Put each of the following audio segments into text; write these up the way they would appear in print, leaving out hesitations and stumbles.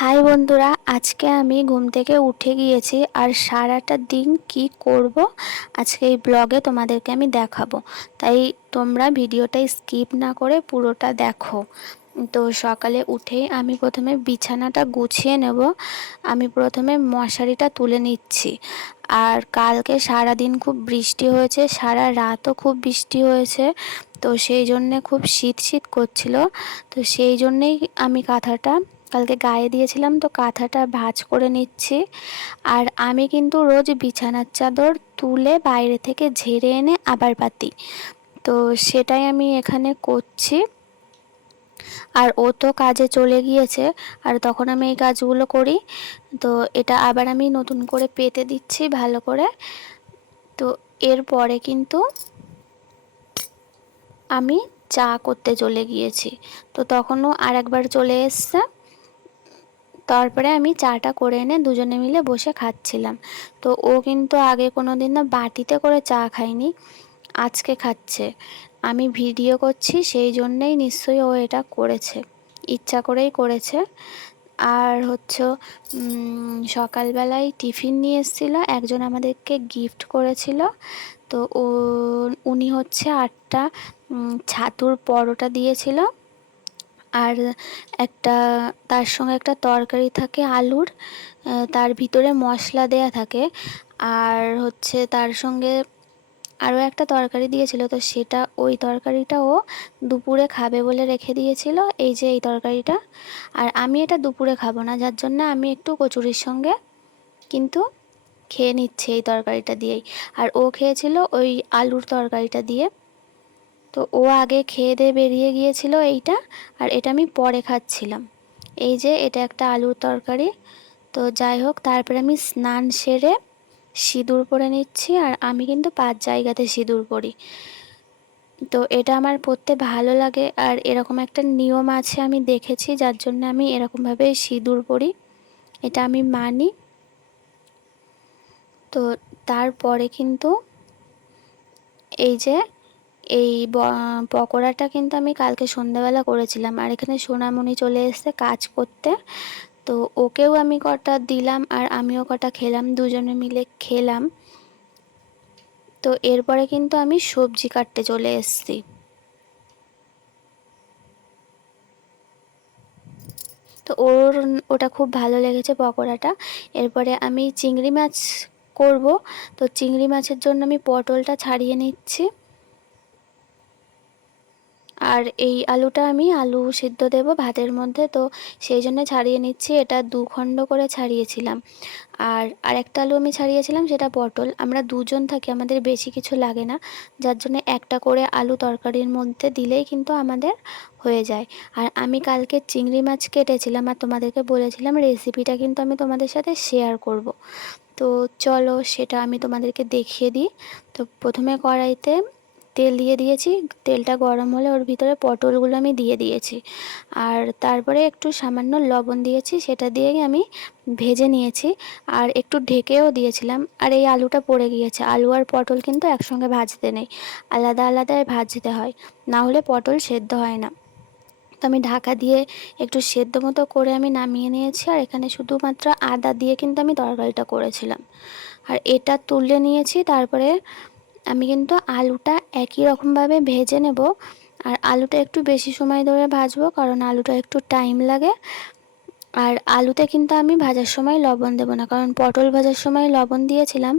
High বন্ধুরা, আজকে আমি ঘুম থেকে উঠে গিয়েছি আর সারাটা দিন কি করব আজকে এই ব্লগে তোমাদেরকে আমি দেখাবো। তাই তোমরা ভিডিওটা স্কিপ না করে পুরোটা দেখো। তো সকালে উঠেই আমি প্রথমে বিছানাটা গুছিয়ে নেব। আমি প্রথমে মশারিটা তুলে নিচ্ছি। আর কালকে সারা দিন খুব বৃষ্টি হয়েছে, সারা রাতও খুব বৃষ্টি হয়েছে। তো সেই জন্যে খুব শীত শীত করছিল। তো সেই জন্যেই আমি কাঁথাটা কালকে গায়ে দিয়েছিলাম, তো কাঁথাটা ভাঁজ করে নিচ্ছি। আর আমি কিন্তু রোজ বিছানার চাদর তুলে বাইরে থেকে ঝেড়ে এনে আবার পাতি, তো সেটাই আমি এখানে করছি। আর ও তো কাজে চলে গিয়েছে, আর তখন আমি এই কাজগুলো করি। তো এটা আবার আমি নতুন করে পেতে দিচ্ছি ভালো করে। তো এরপরে কিন্তু আমি চা করতে চলে গিয়েছি, তো তখনও আর একবার চলে এসছে। তারপরে আমি চাটা করে এনে দুজনে মিলে বসে খাচ্ছিলাম। তো ও কিন্তু আগে কোনো দিন না বাটিতে করে চা খায়নি, আজকে খাচ্ছে। আমি ভিডিও করছি সেই জন্যেই নিশ্চয়ই ও এটা করেছে, ইচ্ছা করেই করেছে। আর হচ্ছে সকালবেলায় টিফিন নিয়ে এসেছিলো, একজন আমাদেরকে গিফট করেছিল। তো উনি হচ্ছে 8টা ছাতুর পরোটা দিয়েছিল। আর একটা তার সঙ্গে একটা তরকারি থাকে আলুর, তার ভিতরে মশলা দেয়া থাকে। আর হচ্ছে তার সঙ্গে আরও একটা তরকারি দিয়েছিল, তো সেটা ওই তরকারিটা ও দুপুরে খাবে বলে রেখে দিয়েছিল, এই যে এই তরকারিটা। আর আমি এটা দুপুরে খাবো না, যার জন্য আমি একটু কচুরির সঙ্গে কিন্তু খেয়ে নিচ্ছি এই তরকারিটা দিয়েই। আর ও খেয়েছিল ওই আলুর তরকারিটা দিয়ে। তো ও আগে খেয়ে দিয়ে বেরিয়ে গিয়েছিল এইটা, আর এটা আমি পরে খাচ্ছিলাম। এই যে এটা একটা আলুর তরকারি। তো যাই হোক, তারপরে আমি স্নান সেরে সিঁদুর পরে নিচ্ছি। আর আমি কিন্তু 5 জায়গাতে সিঁদুর পরি, তো এটা আমার পরতে ভালো লাগে। আর এরকম একটা নিয়ম আছে আমি দেখেছি, যার জন্য আমি এরকমভাবে সিঁদুর পরি, এটা আমি মানি। তো তারপরে কিন্তু এই যে এই পকোড়াটা কিন্তু আমি কালকে সন্ধ্যাবেলা করেছিলাম। আর এখানে সোনামণি চলে এসেছে কাজ করতে, তো ওকেও আমি কটা দিলাম আর আমিও কটা খেলাম, দুজনে মিলে খেলাম। তো এরপরে কিন্তু আমি সবজি কাটতে চলে এসেছি। তো ওটা খুব ভালো লেগেছে পকোড়াটা। এরপরে আমি চিংড়ি মাছ করব, তো চিংড়ি মাছের জন্য আমি পটলটা ছাড়িয়ে নিচ্ছি। আর এই আলুটা আমি আলু সিদ্ধ দেব ভাতের মধ্যে, তো সেই জন্য ছাড়িয়ে নিচ্ছি। এটা 2 খণ্ড করে ছাড়িয়েছিলাম। আর আরেকটা আলু আমি ছাড়িয়েছিলাম, সেটা পটল। আমরা দুজন থাকি, আমাদের বেশি কিছু লাগে না, যার জন্য একটা করে আলু তরকারির মধ্যে দিলেই কিন্তু আমাদের হয়ে যায়। আর আমি কালকে চিংড়ি মাছ কেটেছিলাম আর তোমাদেরকে বলেছিলাম রেসিপিটা কিন্তু আমি তোমাদের সাথে শেয়ার করব। তো চলো সেটা আমি তোমাদেরকে দেখিয়ে দিই। তো প্রথমে কড়াইতে তেল দিয়ে দিয়েছি, তেলটা গরম হলে ওর ভিতরে পটলগুলো আমি দিয়ে দিয়েছি। আর তারপরে একটু সামান্য লবণ দিয়েছি, সেটা দিয়েই আমি ভেজে নিয়েছি। আর একটু ঢেকেও দিয়েছিলাম। আর এই আলুটা পড়ে গিয়েছে, আলু আর পটল কিন্তু একসঙ্গে ভাজতে নেই, আলাদা আলাদাই ভাজতে হয়, না হলে পটল সেদ্ধ হয় না। তো আমি ঢাকা দিয়ে একটু সেদ্ধ মতো করে আমি নামিয়ে নিয়েছি। আর এখানে শুধুমাত্র আদা দিয়ে কিন্তু আমি তরকারিটা করেছিলাম। আর এটা তুলে নিয়েছি। তারপরে আমি কিন্তু আলুটা একই রকমভাবে ভেজে নেব। আর আলুটা একটু বেশি সময় ধরে ভাজবো, কারণ আলুটা একটু টাইম লাগে। আর আলুতে কিন্তু আমি ভাজার সময় লবণ দেবো না, কারণ পটল ভাজার সময় লবণ দিয়েছিলাম।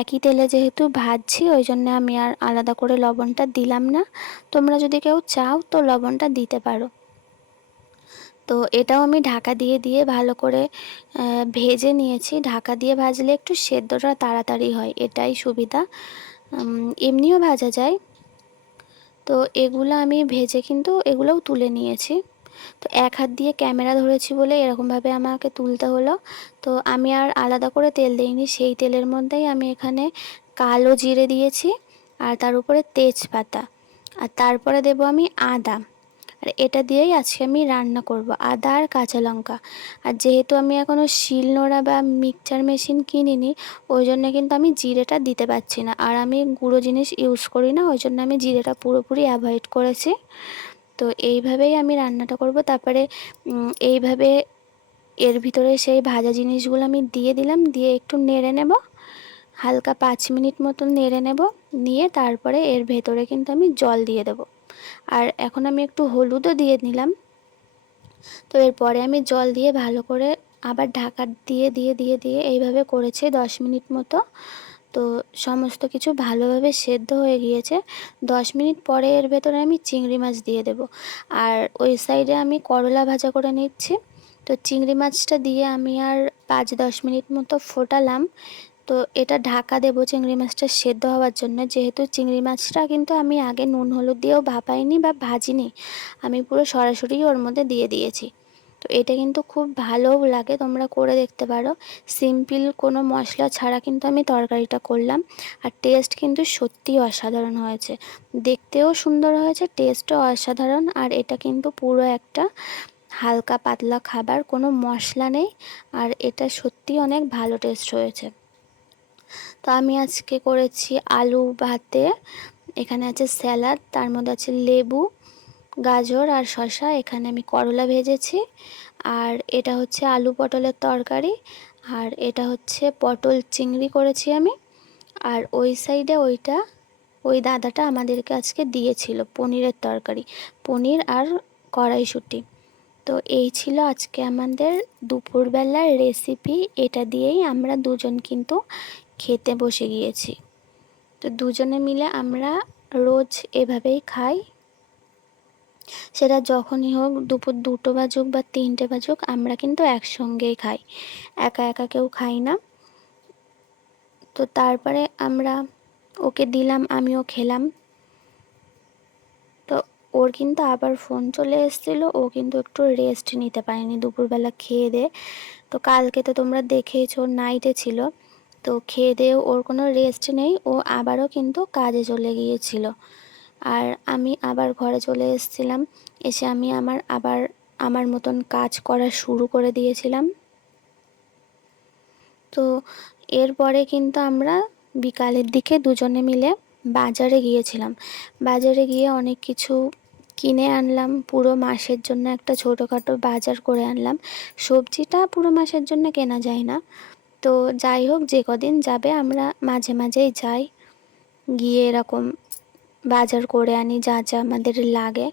একই তেলে যেহেতু ভাজছি, ওই জন্য আমি আর আলাদা করে লবণটা দিলাম না। তোমরা যদি কেউ চাও তো লবণটা দিতে পারো। তো এটাও আমি ঢাকা দিয়ে দিয়ে ভালো করে ভেজে নিয়েছি। ঢাকা দিয়ে ভাজলে একটু সেদ্ধটা তাড়াতাড়ি হয়, এটাই সুবিধা। এমনিও ভাজা যায়। তো এগুলো আমি ভেজে কিন্তু এগুলোও তুলে নিয়েছি। তো এক হাত দিয়ে ক্যামেরা ধরেছি বলে এরকমভাবে আমাকে তুলতে হলো। তো আমি আর আলাদা করে তেল দিইনি, সেই তেলের মধ্যেই আমি এখানে কালো জিরে দিয়েছি, আর তার উপরে তেজপাতা, আর তারপরে দেব আমি আদা। আর এটা দিয়েই আজকে আমি রান্না করব, আদা আর কাঁচা লঙ্কা। আর যেহেতু আমি এখনও শিলনোড়া বা মিক্সচার মেশিন কিনিনি, ওই জন্য কিন্তু আমি জিরেটা দিতে পারছি না। আর আমি গুঁড়ো জিনিস ইউজ করি না, ওই জন্য আমি জিরেটা পুরোপুরি অ্যাভয়েড করেছি। তো এইভাবেই আমি রান্নাটা করব। তারপরে এইভাবে এর ভিতরে সেই ভাজা জিনিসগুলো আমি দিয়ে দিলাম, দিয়ে একটু নেড়ে নেব, হালকা 5 মিনিট মতন নেড়ে নেব। নিয়ে তারপরে এর ভেতরে কিন্তু আমি জল দিয়ে দেব। আর এখন আমি একটু হলুদও দিয়ে নিলাম। তো এরপরে আমি জল দিয়ে ভালো করে আবার ঢাকা দিয়ে দিয়ে দিয়ে দিয়ে এইভাবে করেছি 10 মিনিট মতো। তো সমস্ত কিছু ভালোভাবে সেদ্ধ হয়ে গিয়েছে। 10 মিনিট পরে এর ভেতরে আমি চিংড়ি মাছ দিয়ে দেব। আর ওই সাইডে আমি করলা ভাজা করে নিচ্ছি। তো চিংড়ি মাছটা দিয়ে আমি আর 5-10 মিনিট মতো ফোটালাম। তো এটা ঢাকা দেবো চিংড়ি মাছটা সেদ্ধ হওয়ার জন্য, যেহেতু চিংড়ি মাছটা কিন্তু আমি আগে নুন হলুদ দিয়েও ভাপাইনি বা ভাজিনি, আমি পুরো সরাসরি ওর মধ্যে দিয়ে দিয়েছি। তো এটা কিন্তু খুব ভালোও লাগে, তোমরা করে দেখতে পারো। সিম্পল কোনো মশলা ছাড়া কিন্তু আমি তরকারিটা করলাম, আর টেস্ট কিন্তু সত্যিই অসাধারণ হয়েছে। দেখতেও সুন্দর হয়েছে, টেস্টও অসাধারণ। আর এটা কিন্তু পুরো একটা হালকা পাতলা খাবার, কোনো মশলা নেই, আর এটা সত্যি অনেক ভালো টেস্ট হয়েছে। তো আমি আজকে করেছি আলু ভাতে, এখানে আছে স্যালাড, তার মধ্যে আছে লেবু, গাজর আর শসা, এখানে আমি করলা ভেজেছি, আর এটা হচ্ছে আলু পটলের তরকারি, আর এটা হচ্ছে পটল চিংড়ি করেছি আমি। আর ওই সাইডে ওই দাদাটা আমাদেরকে আজকে দিয়েছিল পনিরের তরকারি, পনির আর কড়াইশুঁটি। তো এই ছিল আজকে আমাদের দুপুরবেলার রেসিপি। এটা দিয়েই আমরা দুজন কিন্তু খেতে বসে গিয়েছি। তো দুজনে মিলে আমরা রোজ এভাবেই খাই, সেটা যখনই হোক, দুপুর 2টো বাজুক বা 3টে বাজুক, আমরা কিন্তু একসঙ্গেই খাই, একা একা কেউ খাই না। তো তারপরে আমরা ওকে দিলাম, আমিও খেলাম। তো ওর কিন্তু আবার ফোন চলে এসেছিলো, ও কিন্তু একটু রেস্ট নিতে পারেনি দুপুরবেলা খেয়ে দিয়ে। তো কালকে তো তোমরা দেখেইছো নাইটে ছিল, তো খেয়ে দিয়ে ওর কোনো রেস্ট নেই, ও আবারও কিন্তু কাজে চলে গিয়েছিল। আর আমি আবার ঘরে চলে এসেছিলাম, এসে আমি আমার মতন কাজ করা শুরু করে দিয়েছিলাম। তো এরপরে কিন্তু আমরা বিকালের দিকে দুজনে মিলে বাজারে গিয়েছিলাম। বাজারে গিয়ে অনেক কিছু কিনে আনলাম, পুরো মাসের জন্য একটা ছোটোখাটো বাজার করে আনলাম। সবজিটা পুরো মাসের জন্য কেনা যায় না, তো যাই হোক, যে কদিন যাবে আমরা মাঝে মাঝেই যাই, গিয়ে এরকম বাজার করে আনি যা যা আমাদের লাগে।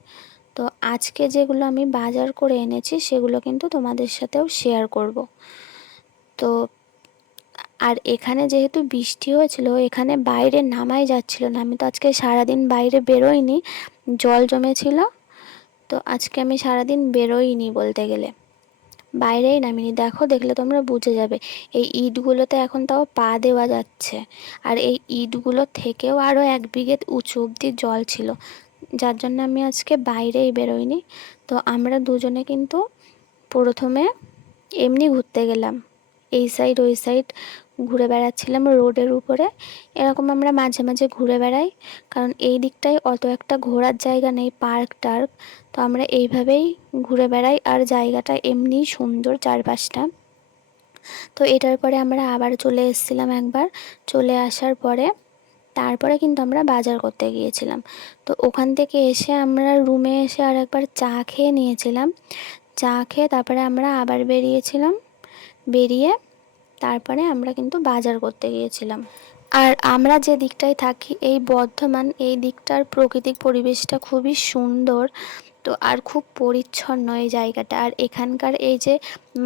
তো আজকে যেগুলো আমি বাজার করে এনেছি সেগুলো কিন্তু তোমাদের সাথেও শেয়ার করব। তো আর এখানে যেহেতু বৃষ্টি হয়েছিল, এখানে বাইরে নামাই যাচ্ছিল না, আমি তো আজকে সারাদিন বাইরে বেরোইনি, জল জমেছিল। তো আজকে আমি সারাদিন বেরোইনি বলতে গেলে, বাইরেই নামিনি। দেখলে তোমরা বুঝে যাবে, এই ইটগুলোতে এখন তাও পা দেওয়া যাচ্ছে, আর এই ইটগুলো থেকেও আরও 1 বিঘে উঁচু অবধি জল ছিল, যার জন্য আমি আজকে বাইরেই বেরোইনি। তো আমরা দুজনে কিন্তু প্রথমে এমনি ঘুরতে গেলাম, এই সাইড ওই সাইড ঘুরে বেড়াচ্ছিলাম রোডের উপরে। এরকম আমরা মাঝে মাঝে ঘুরে বেড়াই, কারণ এই দিকটায় অত একটা ঘোরার জায়গা নেই, পার্ক টার্ক। তো আমরা এইভাবেই ঘুরে বেড়াই, আর জায়গাটা এমনিই সুন্দর চারপাশটা। তো এটার পরে আমরা আবার চলে এসেছিলাম একবার, চলে আসার পরে তারপরে কিন্তু আমরা বাজার করতে গিয়েছিলাম। তো ওখান থেকে এসে আমরা রুমে এসে আর একবার চা খেয়ে নিয়েছিলাম। চা খেয়ে তারপরে আমরা আবার বেরিয়েছিলাম, বেরিয়ে তারপরে আমরা কিন্তু বাজার করতে গিয়েছিলাম। আর আমরা যে দিকটায় থাকি, এই বর্ধমান, এই দিকটার প্রাকৃতিক পরিবেশটা খুবই সুন্দর। তো আর খুব পরিচ্ছন্ন এই জায়গাটা, আর এখানকার এই যে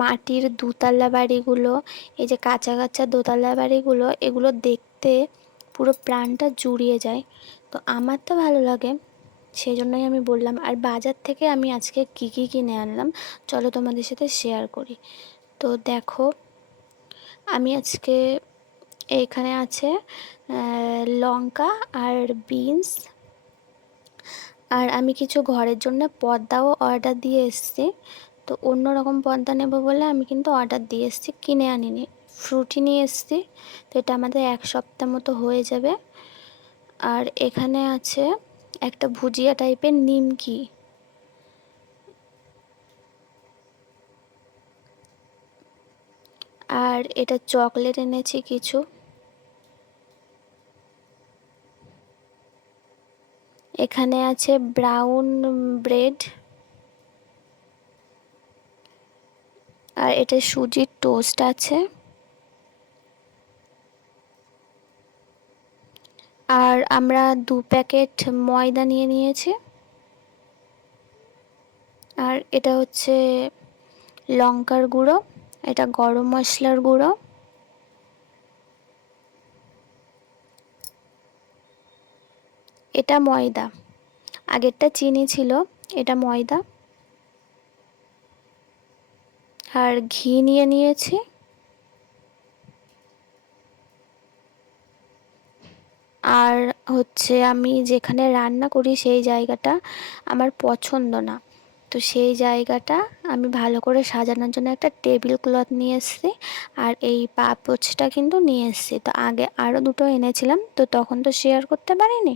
মাটির দোতলা বাড়িগুলো, এই যে কাঁচা কাঁচা দোতলা বাড়িগুলো, এগুলো দেখতে পুরো প্রাণটা জুড়িয়ে যায়। তো আমার তো ভালো লাগে, সেই জন্যই আমি বললাম। আর বাজার থেকে আমি আজকে কী কী কিনে আনলাম চলো তোমাদের সাথে শেয়ার করি। তো দেখো, আমি আজকে এখানে আছে লঙ্কা আর বিনস, আর আমি কিছু ঘরের জন্য পর্দাও অর্ডার দিয়ে এসেছি। তো অন্য রকম পর্দা নেব বলে আমি কিন্তু অর্ডার দিয়ে এসেছি, কিনে আনিনি, ফ্রুটি নিয়ে এসেছি। তো এটা আমাদের 1 সপ্তাহ মতো হয়ে যাবে। আর এখানে আছে একটা ভুজিয়া টাইপের নিমকি, আর এটা চকলেট এনেছি কিছু। এখানে আছে ব্রাউন ব্রেড, আর এটা সুজির টোস্ট আছে। আর আমরা 2 প্যাকেট ময়দা নিয়ে নিয়েছি। আর এটা হচ্ছে লঙ্কার গুঁড়ো, এটা গরম মশলার গুঁড়ো, এটা ময়দা, আগেরটা চিনি ছিল, এটা ময়দা। আর ঘি নিয়ে নিয়েছি। আর হচ্ছে আমি যেখানে রান্না করি সেই জায়গাটা আমার পছন্দ না, তো সেই জায়গাটা আমি ভালো করে সাজানোর জন্য একটা টেবিল ক্লথ নিয়ে এসেছি। আর এই পাপোছটা কিন্তু নিয়ে এসেছি, তো আগে আরও দুটো এনেছিলাম, তো তখন তো শেয়ার করতে পারিনি।